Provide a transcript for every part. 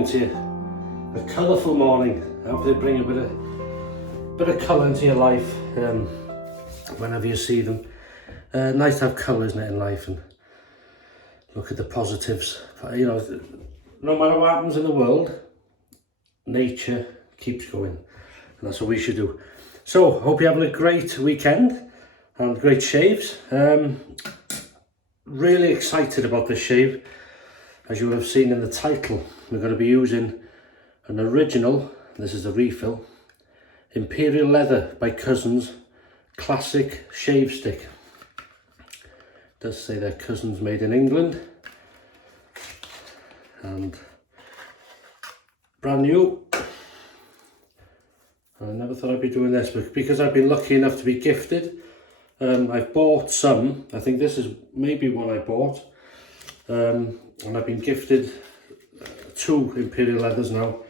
morning to you. A colourful morning. I hope they bring a bit of colour into your life whenever you see them. Nice to have colour, isn't it, in life, and look at the positives. You know, no matter what happens in the world, nature keeps going, and that's what we should do. So, hope you're having a great weekend and great shaves. Really excited about this shave. As you will have seen in the title, we're going to be using an original, this is the refill, Imperial Leather by Cusson's classic shave stick. It does say they're Cusson's made in England and brand new. I never thought I'd be doing this, but because I've been lucky enough to be gifted, I've bought some. I think this is maybe one I bought. And I've been gifted 2 Imperial Leathers now.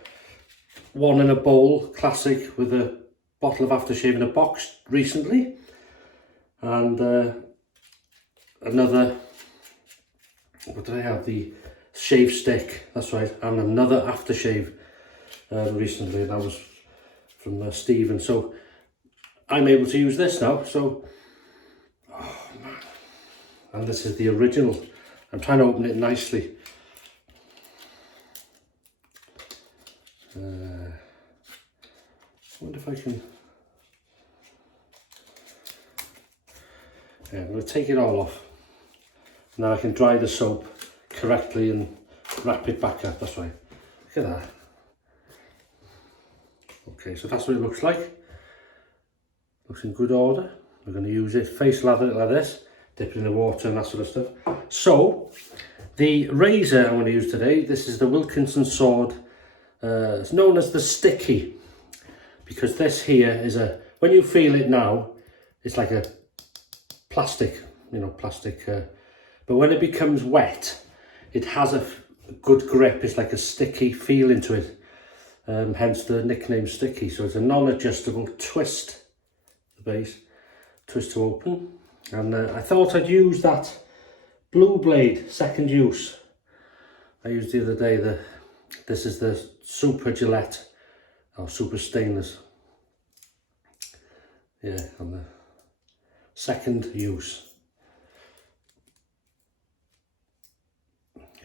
One in a bowl, classic, with a bottle of aftershave in a box recently. And another, what did I have? The shave stick, that's right. And another aftershave recently. That was from Stephen. So I'm able to use this now. So, oh man. And this is the original. I'm trying to open it nicely. I wonder if I can... Yeah, I'm going to take it all off. And then I can dry the soap correctly and wrap it back up. That's right. Look at that. Okay, so that's what it looks like. Looks in good order. We're going to use it, face lather it like this, dip it in the water and that sort of stuff. So, the razor I'm going to use today, this is the Wilkinson sword. It's known as the sticky, because this here is a, when you feel it now, it's like a plastic, you know, plastic, but when it becomes wet, it has a good grip. It's like a sticky feeling to it, hence the nickname sticky. So it's a non-adjustable twist, the base, twist to open. And I thought I'd use that blue blade, second use. I used the other day, this is the super Gillette, or super stainless. Yeah, on the second use.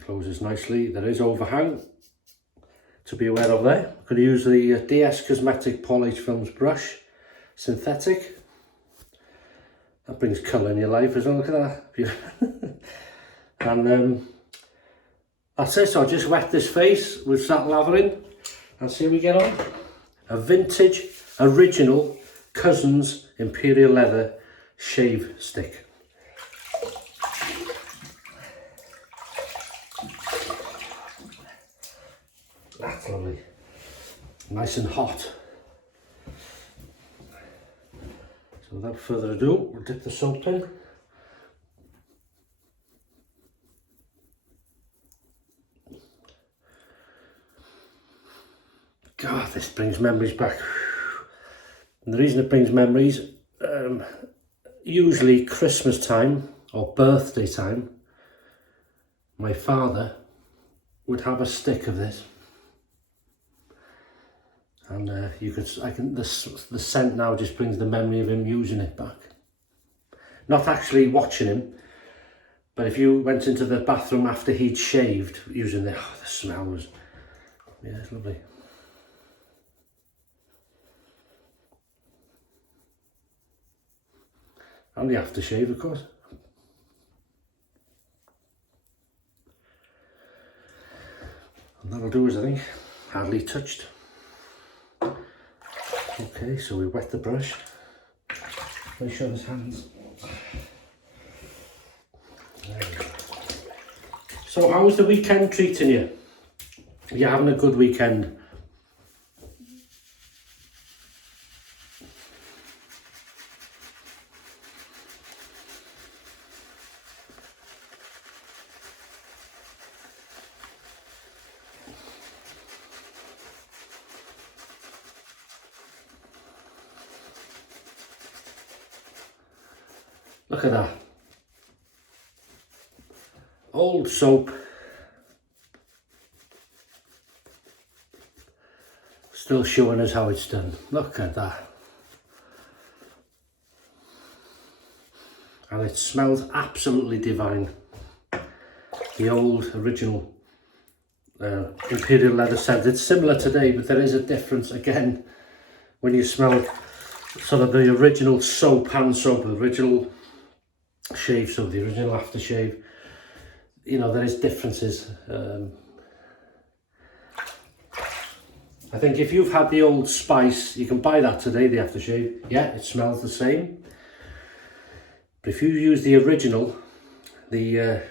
Closes nicely. There is overhang to be aware of there. I'm going to use the DS Cosmetic PaulHFilms brush, synthetic. That brings colour in your life as well, look at that. And that's it, so I'll just wet this face with that lathering and see how we get on. A vintage, original Cusson's Imperial Leather shave stick. That's lovely. Nice and hot. So without further ado, we'll dip the soap in. God, this brings memories back. And the reason it brings memories, usually Christmas time or birthday time, my father would have a stick of this. And the scent now just brings the memory of him using it back. Not actually watching him, but if you went into the bathroom after he'd shaved using the smell was, yeah, it's lovely. And the aftershave, of course. And that'll do us, I think. Hardly touched. Okay, so we wet the brush. Let me show his hands. There we go. So how was the weekend treating you? Are you having a good weekend? Look at that. Old soap. Still showing us how it's done. Look at that. And it smells absolutely divine. The old original Imperial leather scent. It's similar today, but there is a difference again when you smell sort of the original soap, hand soap, the original shave soap, the original aftershave. You know, there is differences. I think if you've had the Old Spice, you can buy that today, the aftershave. Yeah, it smells the same. But if you use the original, the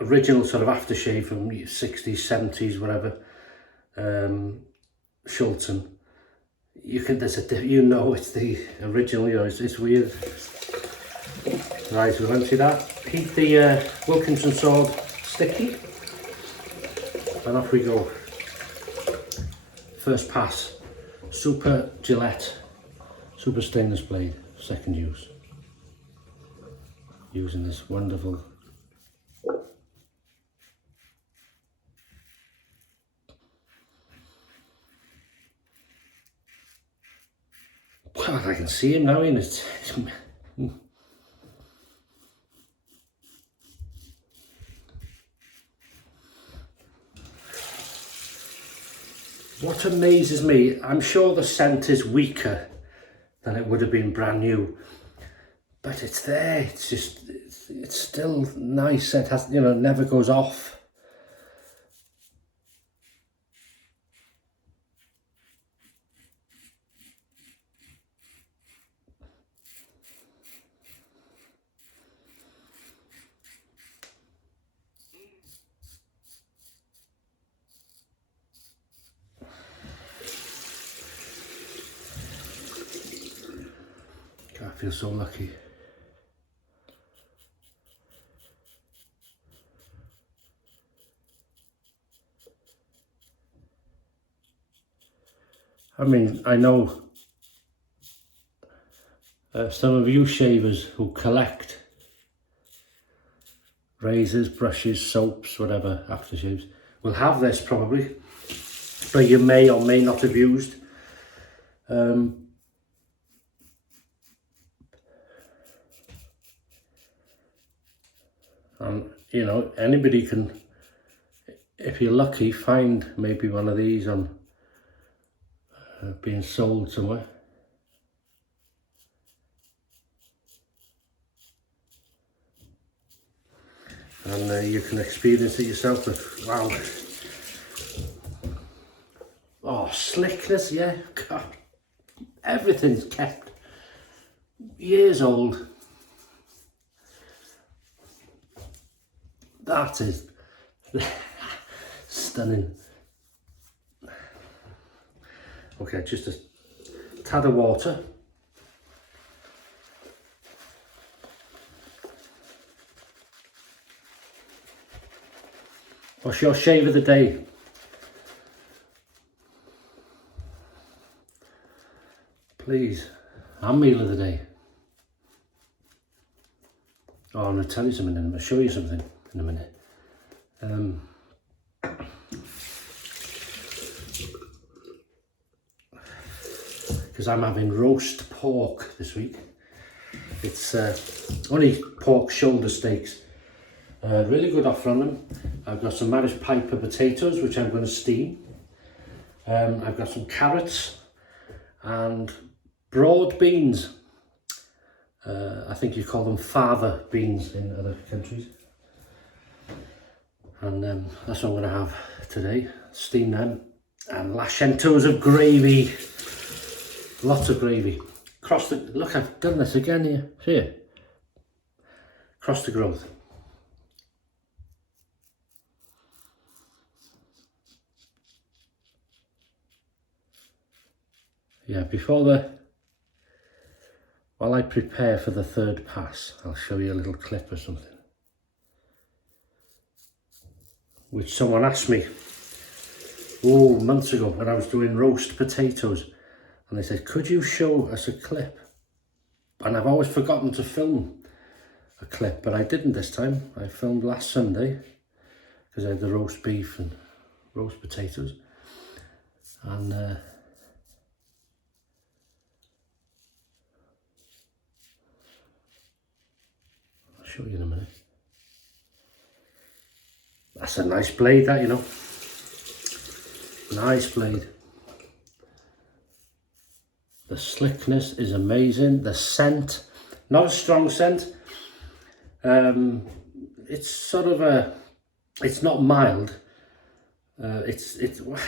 original sort of aftershave from 60s, 70s, whatever, Shulton, you can, there's a, you know it's the original, you know, it's weird. Right, we'll empty that. Heat the Wilkinson sword sticky, and off we go. First pass, super Gillette, super stainless blade, second use. Using this wonderful I can see him now in it. What amazes me, I'm sure the scent is weaker than it would have been brand new, but it's there. It's just, it's still nice. It has, you know, never goes off. I feel so lucky. I mean, I know some of you shavers who collect razors, brushes, soaps, whatever, aftershaves, will have this probably, but you may or may not have used. And you know, anybody can, if you're lucky, find maybe one of these on being sold somewhere. And you can experience it yourself. But wow, oh, slickness, yeah, God, everything's kept years old. That is stunning. Okay, just a tad of water. What's your shave of the day? Please, and meal of the day. Oh, I'm going to tell you something, I'm going to show you something in a minute. Because I'm having roast pork this week. It's only pork shoulder steaks. Really good offer on them. I've got some Irish Piper potatoes, which I'm going to steam. I've got some carrots and broad beans. I think you call them fava beans in other countries. And that's what I'm going to have today. Steam them. And lashentos of gravy. Lots of gravy. Cross the, look, I've done this again here. Here. Cross the growth. Yeah, while I prepare for the third pass, I'll show you a little clip or something. Which someone asked me, months ago when I was doing roast potatoes. And they said, could you show us a clip? And I've always forgotten to film a clip, but I didn't this time. I filmed last Sunday because I had the roast beef and roast potatoes. And I'll show you in a minute. That's a nice blade, that, you know. Nice blade. The slickness is amazing. The scent, not a strong scent. It's sort of a, it's not mild. It's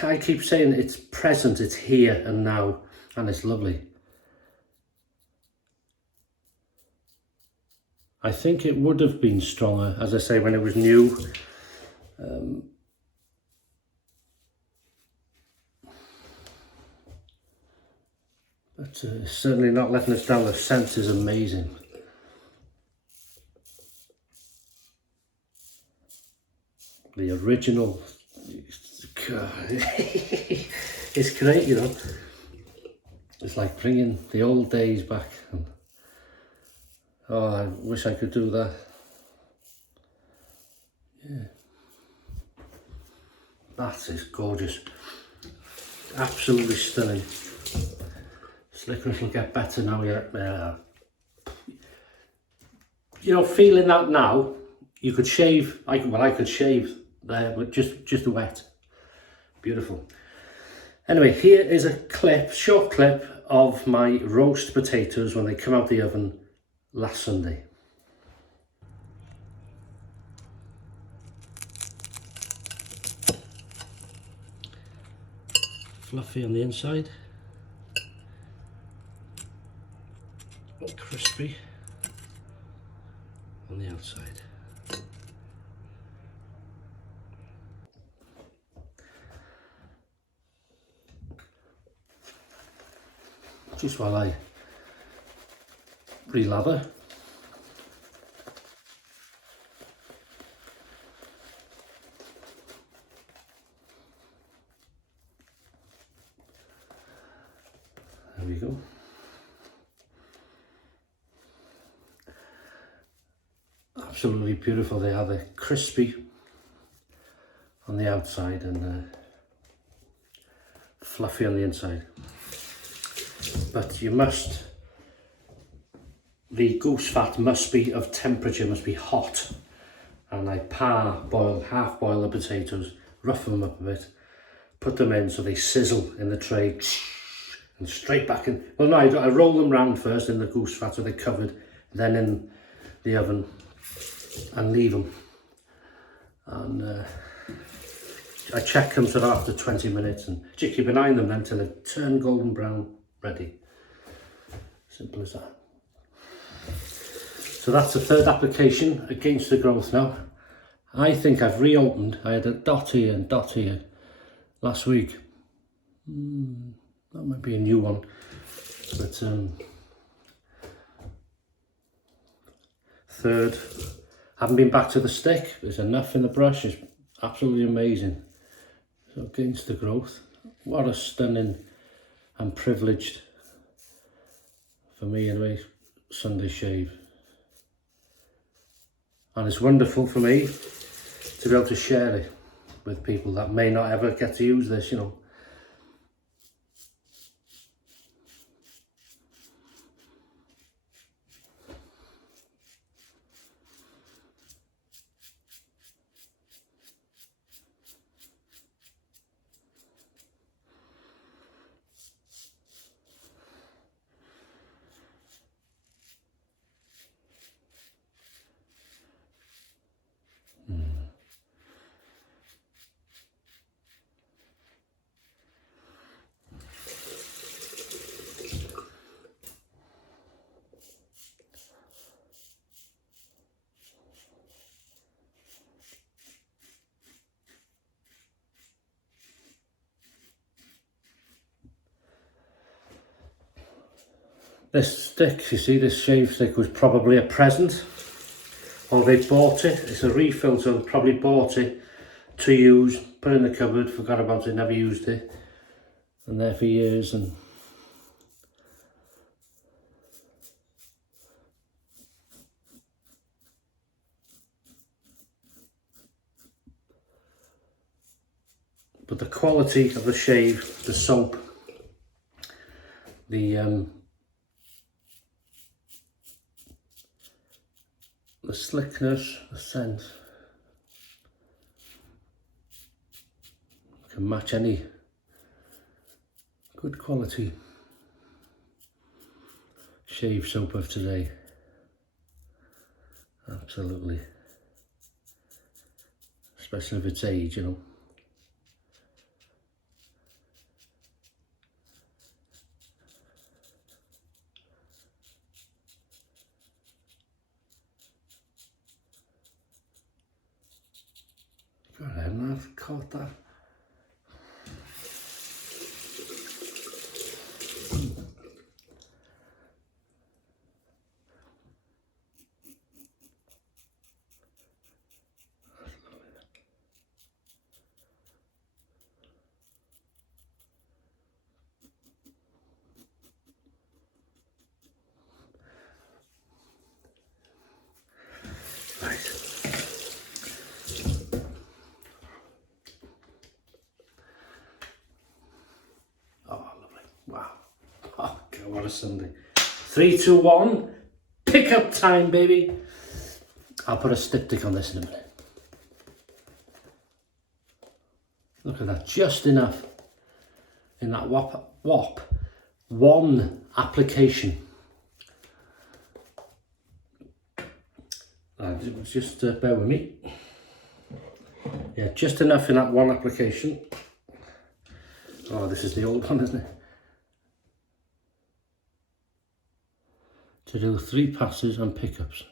I keep saying it's present, it's here and now, and it's lovely. I think it would have been stronger, as I say, when it was new. But it's certainly not letting us down. The scent is amazing. The original, it's great, you know. It's like bringing the old days back. And, oh, I wish I could do that. Yeah. That is gorgeous. Absolutely stunning. Slickness will get better now. You know, feeling that now, you could shave. I could shave there, but just wet. Beautiful. Anyway, here is a clip, short clip of my roast potatoes when they come out the oven last Sunday. Fluffy on the inside, crispy on the outside. Just while I re-lather. There we go. Absolutely beautiful. They are. They're crispy on the outside and fluffy on the inside. But you must, the goose fat must be of temperature, must be hot. And I half boil the potatoes, rough them up a bit, put them in so they sizzle in the tray and straight back in. Well, no, I roll them round first in the goose fat so they're covered, then in the oven and leave them. And I check them sort of after 20 minutes and just keep an eye on them then until they turn golden brown, ready. Simple as that. So that's the third application against the growth now. I think I've reopened. I had a dot here and dot here last week. That might be a new one. But third, haven't been back to the stick. There's enough in the brush. It's absolutely amazing. So against the growth. What a stunning and privileged, for me anyway, Sunday shave. And it's wonderful for me to be able to share it with people that may not ever get to use this, you know. This stick, you see, this shave stick was probably a present, or they bought it. It's a refill, so they probably bought it to use, put it in the cupboard, forgot about it, never used it, and there for years. And but the quality of the shave, the soap, the slickness, the scent can match any good quality shave soap of today. Absolutely. Especially if it's age, you know. God, I haven't caught that. What a Sunday. 3, 2, 1. Pick up time, baby. I'll put a styptic on this in a minute. Look at that, just enough in that wop. One application. Just bear with me. Yeah, just enough in that one application. Oh, this is the old one, isn't it? To do 3 passes and pickups.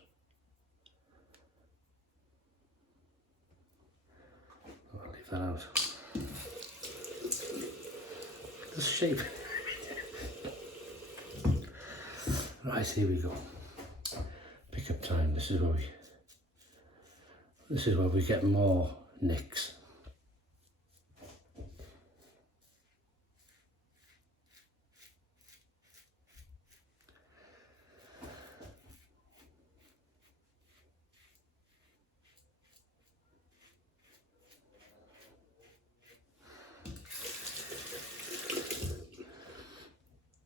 I'll leave that out. The shape. Right, here we go. Pickup time. This is where we get more nicks.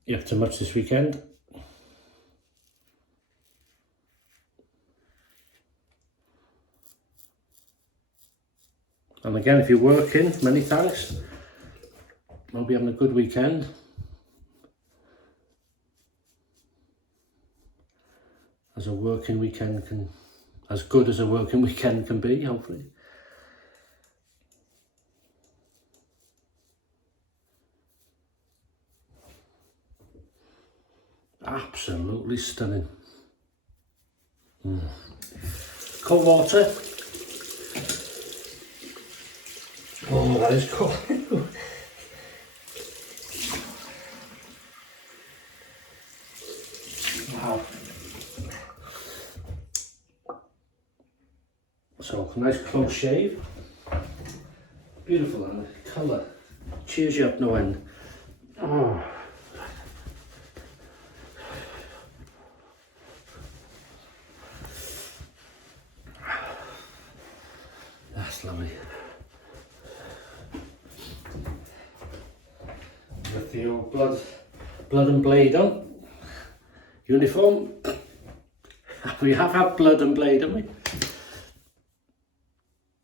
You up to much this weekend? And again, if you're working, many thanks. Hope you're having a good weekend. As a working weekend can, as good as a working weekend can be, hopefully. Absolutely stunning. Cold water. Oh, that is cold. Wow. So, nice close shave. Beautiful, and the colour cheers you up no end. Oh. That's lovely. With the old blood and blade on. Uniform. We have had blood and blade, haven't we?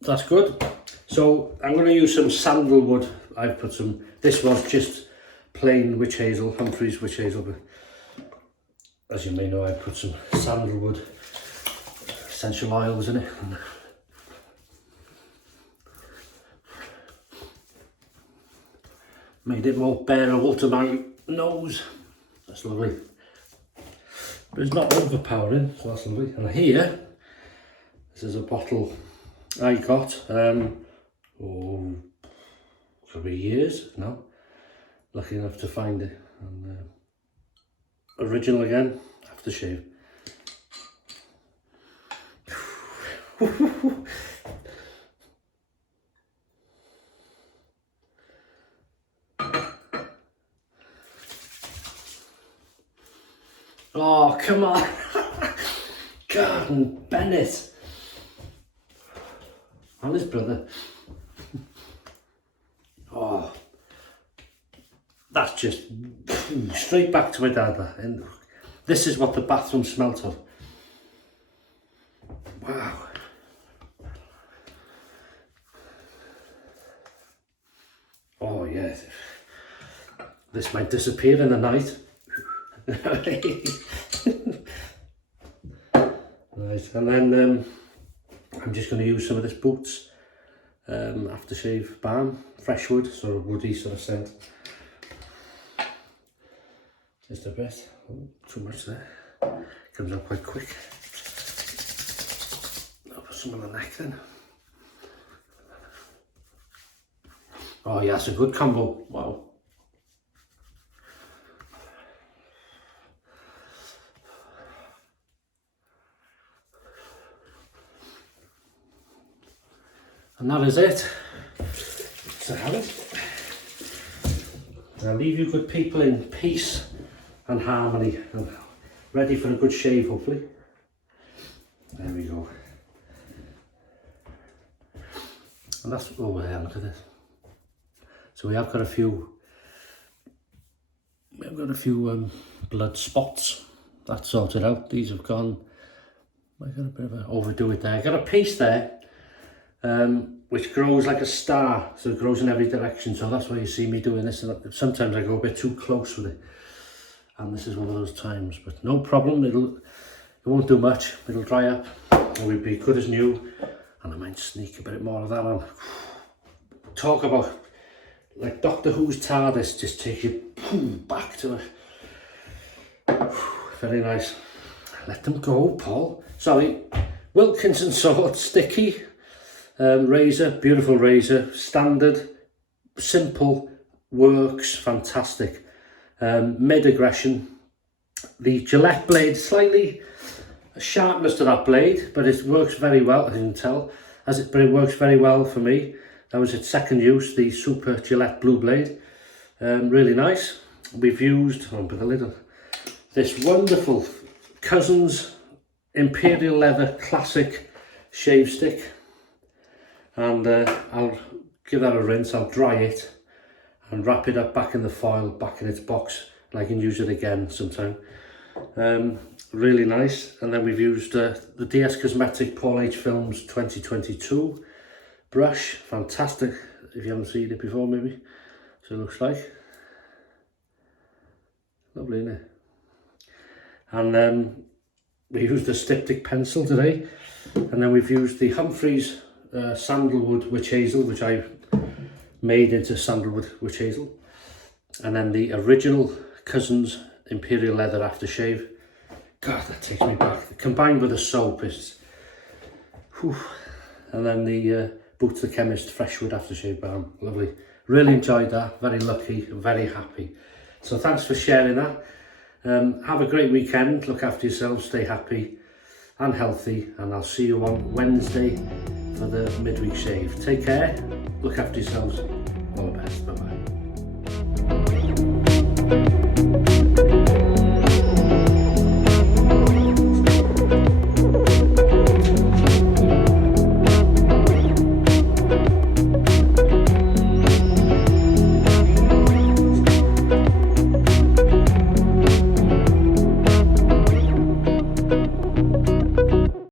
That's good. So I'm going to use some sandalwood. I've put some, this was just plain witch hazel, Humphrey's witch hazel, but as you may know, I put some sandalwood essential oils in it. Made it more bearable to my nose. That's lovely. But it's not overpowering, so that's lovely. And here, this is a bottle I got, for years now. Lucky enough to find it. And, original again, Aftershave. Oh, come on. God, and Bennett. And his brother. That's just straight back to my dad. And this is what the bathroom smelt of. Wow. Oh yeah. This might disappear in the night. Right, and then I'm just going to use some of this Boots aftershave balm, fresh wood, so woody sort of scent. Just a bit, too much there, comes out quite quick. I'll put some on the neck then. Oh yeah, it's a good combo, wow. And that is it. So have it. I'll leave you good people in peace and harmony and ready for a good shave, hopefully. There we go. And that's over there, look at this. So we have got a few blood spots. That's sorted out. These have gone, I got a bit of a overdo it there. I got a piece there which grows like a star, so it grows in every direction, so that's why you see me doing this. And sometimes I go a bit too close with it, and this is one of those times, but no problem. It won't do much. It'll dry up and we'll be good as new, and I might sneak a bit more of that on. Talk about like Doctor Who's TARDIS, just take you back to it. Very nice. Let them go, Paul. Sorry. Wilkinson sword, sticky razor, beautiful razor, standard, simple, works, fantastic. Mid aggression. The Gillette blade, slightly sharpness to that blade, but it works very well, as you can tell. But it works very well for me. That was its second use, the Super Gillette Blue Blade. Really nice. We've used, I'll put the lid on, this wonderful Cusson's Imperial Leather Classic shave stick. And I'll give that a rinse, I'll dry it and wrap it up back in the foil, back in its box, and I can use it again sometime. Really nice. And then we've used the DS Cosmetic PaulHFilms 2022 brush, fantastic, if you haven't seen it before maybe. So it looks like. Lovely, isn't it? And we used the Styptic Pencil today, and then we've used the Humphrey's sandalwood witch hazel, which I made into sandalwood witch hazel, and then the original Cusson's Imperial Leather Aftershave. God, that takes me back. Combined with the soap is, whew. And then the Boots the Chemist Freshwood Aftershave Balm. Lovely. Really enjoyed that. Very lucky. Very happy. So thanks for sharing that. Have a great weekend. Look after yourselves. Stay happy and healthy. And I'll see you on Wednesday for the midweek shave. Take care. Look after yourselves.